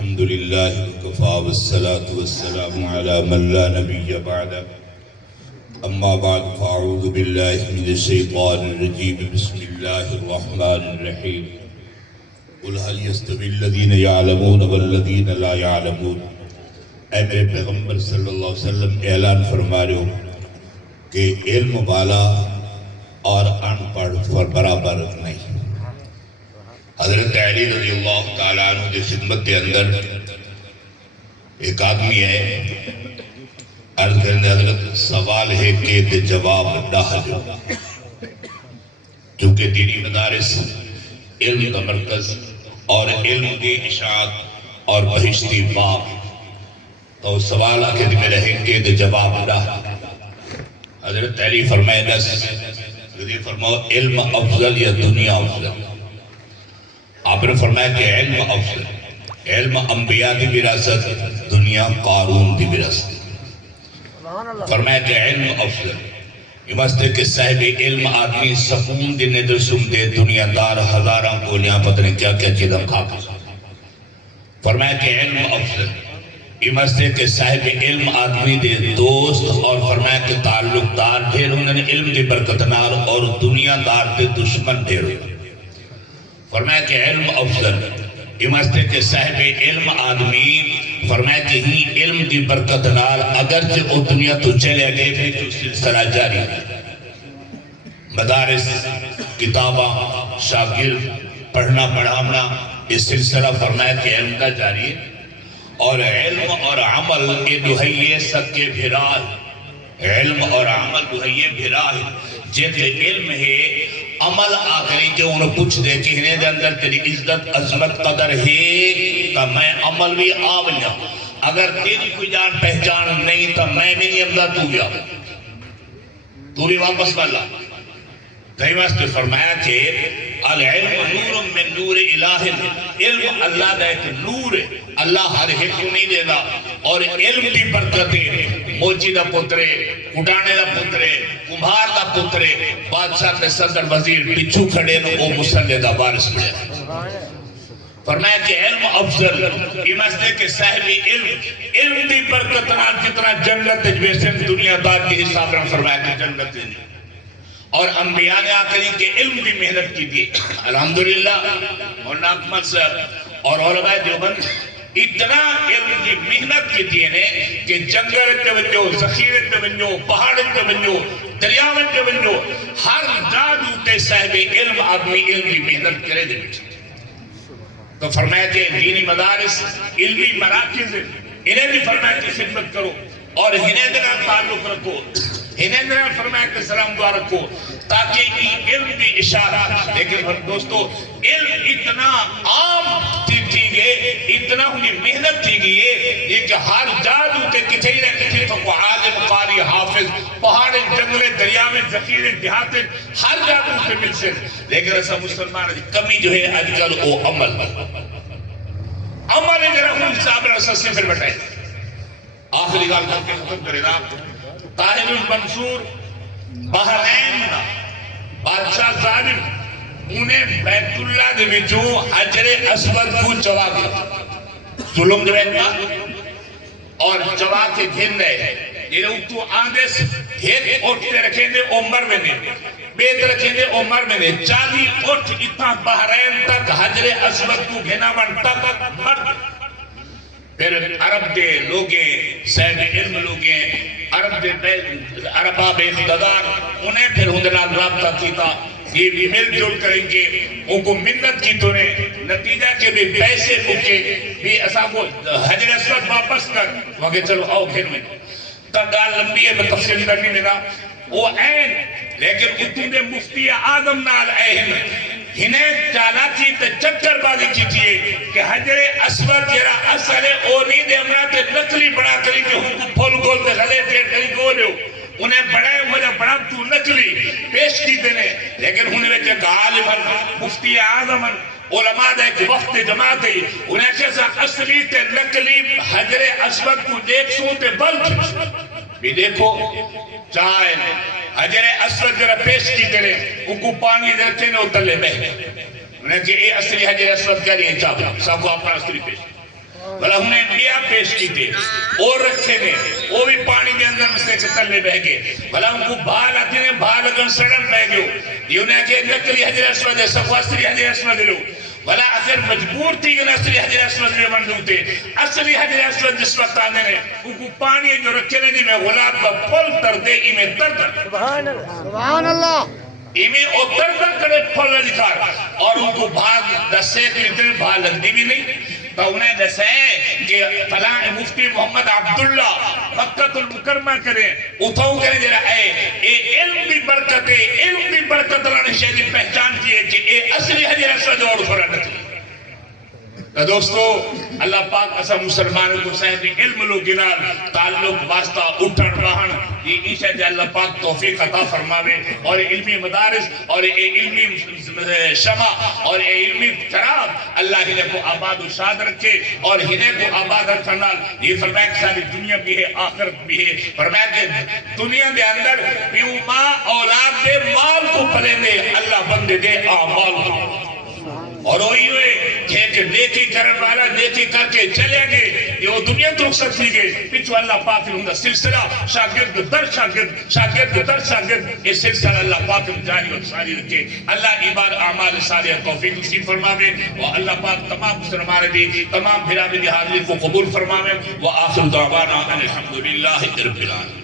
الحمد لله وكفى والصلاة والسلام على من لا نبي بعده أما بعد فأعوذ بالله من الشيطان الرجيم بسم الله الرحمن الرحيم قل هل يستوي الذين يعلمون والذين لا يعلمون اے میرے پیغمبر صلی اللہ علیہ وسلم اعلان فرما رہے ہو کہ علم والا اور ان پڑھ برابر نہیں۔ حضرت علی رضی اللہ تعالیٰ عنہ کی خدمت کے اندر ایک آدمی ہے، عرض کرنے حضرت سوال ہے کہ جواب ڈاہ جو، کیونکہ دینی مدارس علم کا مرکز اور علم کی اشاعت اور بہشتی باب، تو سوال آخر میں رہیں گے کہ جواب ڈاہ۔ حضرت علی فرمائے دس رضی فرماؤ علم افضل یا دنیا افضل؟ آپ نے فرمایا کہ علم افضل، علم انبیاء کی وراثت، دنیا قارون کی وراثت۔ فرمایا کہ علم افضل، یہ واسطے کہ صاحب علم آدمی سکون دی ندر سن دے، دنیا دار ہزاراں کو لیاں پتہ نہیں کیا کیا چیزاں کھا کر۔ فرمایا کہ علم افضل، یہ واسطے کہ صاحب علم آدمی دے دوست، اور فرمایا کہ تعلق دار ڈھیر ہونے علم دی برکت نال، اور دنیا دار دے دشمن ڈھیر ہونے۔ فرمایا کہ علم افضل، یہ واسطے کہ صاحب علم آدمی فرمایا کہ ہی علم دی برکت نال اگرچہ وہ دنیا تو چلے گئے پھر تو سلسلہ جاری ہے۔ مدارس، کتاباں، شاگرد، پڑھنا پڑھانا، اس سلسلہ فرمایا کہ علم کا جاری ہے۔ اور علم اور عمل یہ دوہیے سکے بھرال، علم اور عمل دوہیے بھرال، جیتے علم ہے عمل آخری کہ انہوں پوچھ دے کہ انہیں دے اندر تیری عزت عظمت قدر ہے تو میں عمل بھی آولیاں، اگر تیری کوئی جان پہچان نہیں تو میں بھی نہیں امداد تو گیا، تو بھی واپس والا۔ تو واسطے فرمایا کہ العلم نور من نور الہ، علم اللہ دا ایک نور ہے، اللہ ہر ایک کو نہیں دے گا۔ اور علم کی برکتیں موچی دا پترے، کٹانے دا پترے، کمبھار دا پترے، بادشاہ کے صدر وزیر پچھو کھڑے نو او مسلح دا بارس ملے۔ فرمایا کہ علم افضل، یہ مسئلے کہ صاحب علم دی برکتنا جتنا جنت جویسے دنیا دار کے حساب رہا، فرمایا کہ جنت نہیں۔ اور انبیاء نے آکری کہ علم کی محنت کی دی، الحمدللہ مولانا اکمل صاحب اور علماء دیوبند اتنا علم کی محنت کی دی نے کہ جنگل توجہ، ذخیرے توجہ، پہاڑ توجہ، دریاویں توجہ، ہر جادو تے صاحب علم آدمی علم کی محنت کرے دے بیٹھے۔ تو فرمایا کہ دینی مدارس علمی مراکز انہیں بھی فرمایا کہ خدمت کرو اور انہیں دینا تعلق رکھو، انہیں دینا فرمایا کہ سلام دعا رکھو، تاکہ علم بھی اشارہ۔ لیکن دوستو علم اتنا عام تھی گئے، اتنا انہیں محنت تھی گئی ہے، یہ کہ ہر جادو تے کچھے ہی رہتے تھے، تو عالم، قاری، حافظ، پہاڑ، جنگلے، دریاویں، ذخیرے، دیہاتے، ہر جادو سے مل سے۔ لیکن ایسا مسلمان کمی جو ہے آج کل وہ عمل جرہ ہوں صاحب رسل سے پھر بٹھائے۔ آخری گال کر کے ختم کرے گا، طاہر المنصور بحرین دا بادشاہ ظالم انہیں بیت اللہ دے وچوں حجر اسود کو چوا دیا، ظلم دے بیت اور چوا کے گھن رہے، یہ تو آندس ہیت اٹھتے رکھیں دے عمر میں نے، بیت رکھیں دے عمر میں نے، 40 اٹھ اتنا بحرین تک حجر اسود کو گھنا من تک مرد۔ پھر عرب دے لوگیں، صاحب علم لوگیں، عربہ بے اقتدار، انہیں پھر ہندنال رابطہ کیتا، یہ بھی مل جل کریں گے، ان کو منت کی تو نے نتیجہ کے بھی پیسے مکے بھی ایسا کو حجر اسود واپس کر وہاں چلو آؤ پھر میں تگال لمبی ہے، میں تفصیل کرنی میرا وہ این، لیکن اتنی دے مفتی آدم نال این ہنیں چالاکی تے چکر بازی کی تھیے کہ حجر اسود جرا اصل ہے او نہیں دے امنا تے نکلی بڑا کری کہ ہم کو پھول گول تے غلے تے کری گولے ہو، انہیں بڑھائے مجھے بڑھا تو نکلی پیش کی دینے، لیکن انہیں ویچے کہ عالمن، مفتی آدمن، علماء دے ایک وقت جماعت ہے، انہیں کیسا اصلی تے نکلی حجر اسود کو دیکھ سو تے بلد بھی دیکھو چاہے حجر اسود جرا پیش کی کرے ان کو پانی دیکھتے ہیں اتلے بہنے انہیں کہ یہ اصلی حجر اسود کا لیے چاہتا سب کو اپنا اصلی پیش بلا ہم نے بیا پیش کی تھے اور رکھے نے وہ بھی پانی دے اندر مسئلے کے تلے بہ گئے بلا ہم کو بھال آتی نے بھال اگر سڑن بہ گئے یہ انہیں کہ نکلی حجر اسود ہے صفاستری حجر اسود لو بلا آخر مجبور تھی کہ اصلی حجر اسود میں مندو تھے اصلی حجر اسود جس وقت آنے نے ان کو پانی جو رکھے نے دی میں غلاب با پھل تر دے ایمیں تر در سبحان اللہ ایمیں او تر در کرے پھل لکھار اور ان کو بھاگ دسے کہ اتنے بھاگ لگ دی بھی نہیں تو انہیں دسے کہ فلاں مفتی محمد عبداللہ مکہ المکرمہ کریں اتھاؤں کریں جرہ اے علم بھی برکت ہے علم بھی برکت اللہ نے شہدی پہچان کی ہے کہ اے اصلی حجر اسود اور فرانت ہے تو دوستو اللہ پاک اسا مسلمانوں کو صاحب علم لو گنال تعلق واسطہ اٹھن رہن یہ عیشہ جا اللہ پاک توفیق عطا فرماوے اور علمی مدارس اور علمی شمع اور علمی چراغ اللہ ہنے کو آباد و شاد رکھے اور ہنے کو آباد رکھنا یہ فرمایا کہ ساری دنیا بھی ہے آخرت بھی ہے فرمایا کہ دنیا دے اندر پیو ماں اولاد دے مال کو پلے دے اللہ بندے دے آمال کو اور وہی ہوئے کہ نیکی کرن والا نیکی کر کے چلے گئے یہ وہ دنیا تو رخصت تھی گئے پچھو اللہ پاک نے ہوں سلسلہ شاگرد در شاگرد شاگرد در شاگرد یہ سلسلہ اللہ پاک نے جاری اور ساری رکھے اللہ عباد اعمال سارے توفیق نصیب فرماوے اور اللہ پاک تمام مسلمان دی تمام بھرا بھی حاضری کو قبول فرماوے وآخر دعوانا الحمدللہ رب العالمین